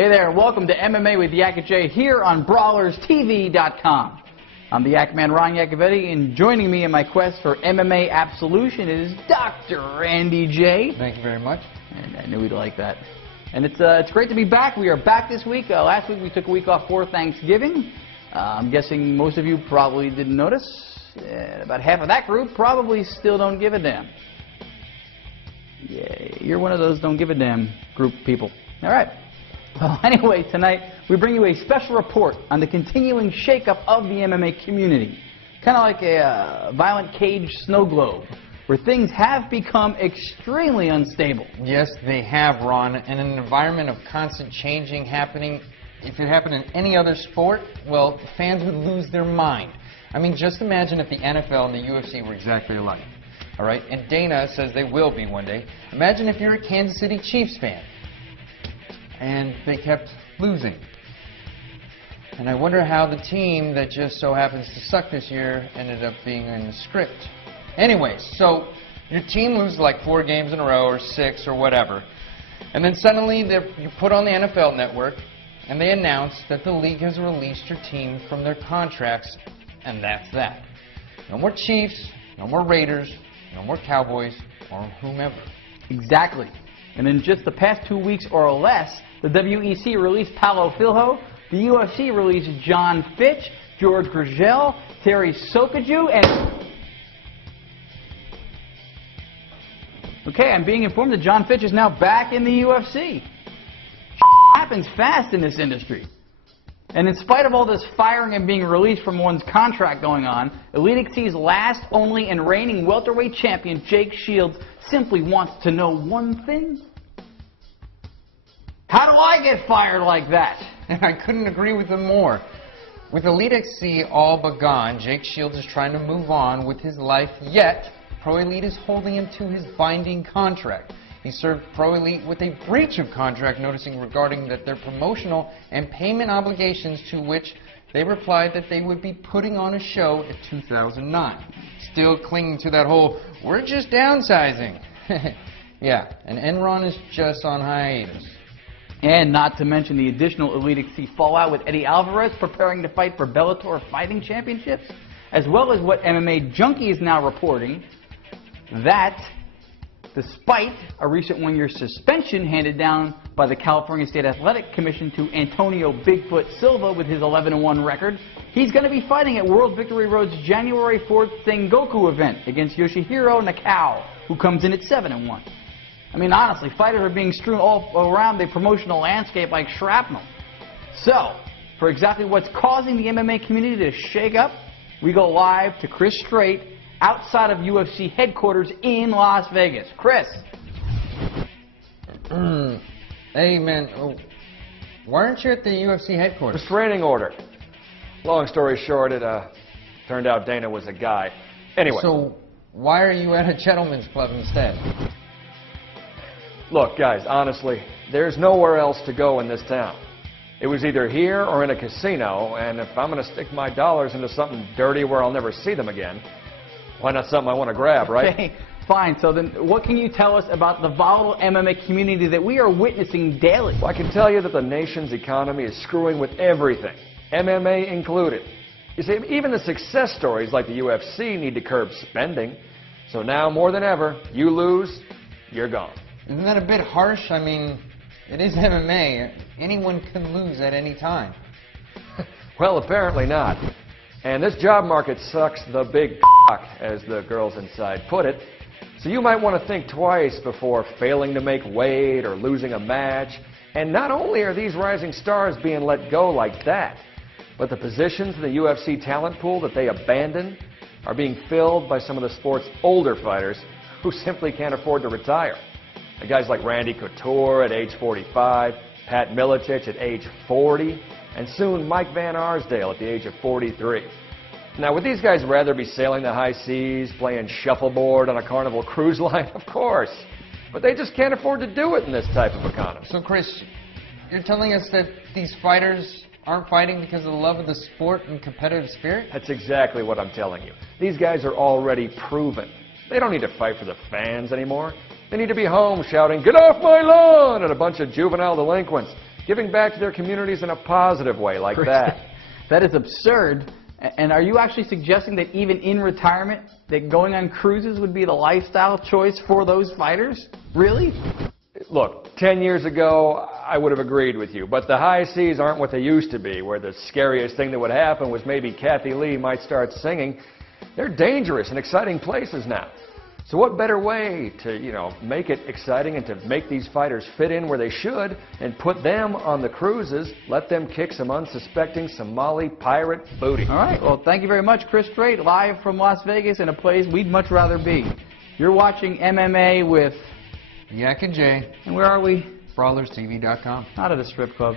Hey there, welcome to MMA with YAC J here on BrawlersTV.com. I'm the Yak Man, Ron Yacovetti, and joining me in my quest for MMA absolution is Dr. Randy J. Thank you very much. And I knew he'd like that. And it's great to be back. We are back this week. Last week we took a week off for Thanksgiving. I'm guessing most of you probably didn't notice. About half of that group probably still don't give a damn. Yeah, you're one of those don't give a damn group of people. All right. Well, anyway, tonight we bring you a special report on the continuing shakeup of the MMA community. Kind of like a violent cage snow globe, where things have become extremely unstable. Yes, they have, Ron. In an environment of constant changing happening, if it happened in any other sport, well, fans would lose their mind. I mean, just imagine if the NFL and the UFC were exactly alike. All right? And Dana says they will be one day. Imagine if you're a Kansas City Chiefs fan and they kept losing. And I wonder how the team that just so happens to suck this year ended up being in the script. Anyway, so your team loses like 4 games in a row or 6 or whatever. And then suddenly you put on the NFL Network and they announce that the league has released your team from their contracts, and that's that. No more Chiefs, no more Raiders, no more Cowboys, or whomever. Exactly. And in just the past 2 weeks or less, the WEC released Paulo Filho, the UFC released John Fitch, George Gurgel, Terry Sokaju, and... Okay, I'm being informed that John Fitch is now back in the UFC. Happens fast in this industry. And in spite of all this firing and being released from one's contract going on, Elite XC's last, only, and reigning welterweight champion, Jake Shields, simply wants to know one thing. How do I get fired like that? And I couldn't agree with him more. With Elite XC all but gone, Jake Shields is trying to move on with his life, yet Pro Elite is holding him to his binding contract. He served Pro Elite with a breach of contract noticing regarding that their promotional and payment obligations, to which they replied that they would be putting on a show in 2009. Still clinging to that whole, we're just downsizing. Yeah, and Enron is just on hiatus. And not to mention the additional Elite XC fallout with Eddie Alvarez preparing to fight for Bellator Fighting Championships, as well as what MMA Junkie is now reporting, that despite a recent 1-year suspension handed down by the California State Athletic Commission to Antonio Bigfoot Silva with his 11-1 record, he's going to be fighting at World Victory Road's January 4th Sengoku event against Yoshihiro Nakao, who comes in at 7-1. I mean, honestly, fighters are being strewn all around the promotional landscape like shrapnel. So, for exactly what's causing the MMA community to shake up, we go live to Chris Strait, outside of UFC headquarters in Las Vegas. Chris. Hey, man, why aren't you at the UFC headquarters? Restraining order. Long story short, it turned out Dana was a guy. Anyway. So, why are you at a gentleman's club instead? Look, guys, honestly, there's nowhere else to go in this town. It was either here or in a casino, and if I'm going to stick my dollars into something dirty where I'll never see them again, why not something I want to grab, right? Okay, fine. So then what can you tell us about the volatile MMA community that we are witnessing daily? Well, I can tell you that the nation's economy is screwing with everything, MMA included. You see, even the success stories like the UFC need to curb spending. So now, more than ever, you lose, you're gone. Isn't that a bit harsh? I mean, it is MMA. Anyone can lose at any time. Well, apparently not. And this job market sucks the big cock, as the girls inside put it. So you might want to think twice before failing to make weight or losing a match. And not only are these rising stars being let go like that, but the positions in the UFC talent pool that they abandon are being filled by some of the sport's older fighters who simply can't afford to retire. The guys like Randy Couture at age 45, Pat Miletich at age 40, and soon Mike Van Arsdale at the age of 43. Now, would these guys rather be sailing the high seas, playing shuffleboard on a Carnival cruise line? Of course. But they just can't afford to do it in this type of economy. So, Chris, you're telling us that these fighters aren't fighting because of the love of the sport and competitive spirit? That's exactly what I'm telling you. These guys are already proven. They don't need to fight for the fans anymore. They need to be home shouting, "Get off my lawn!" at a bunch of juvenile delinquents, giving back to their communities in a positive way like that. That is absurd. And are you actually suggesting that even in retirement, that going on cruises would be the lifestyle choice for those fighters? Really? Look, 10 years ago, I would have agreed with you, but the high seas aren't what they used to be, where the scariest thing that would happen was maybe Kathy Lee might start singing. They're dangerous and exciting places now. So what better way to, make it exciting and to make these fighters fit in where they should and put them on the cruises, let them kick some unsuspecting Somali pirate booty. All right. Well, thank you very much, Chris Strait, live from Las Vegas in a place we'd much rather be. You're watching MMA with Yak and J. And where are we? BrawlersTV.com. Not at a strip club.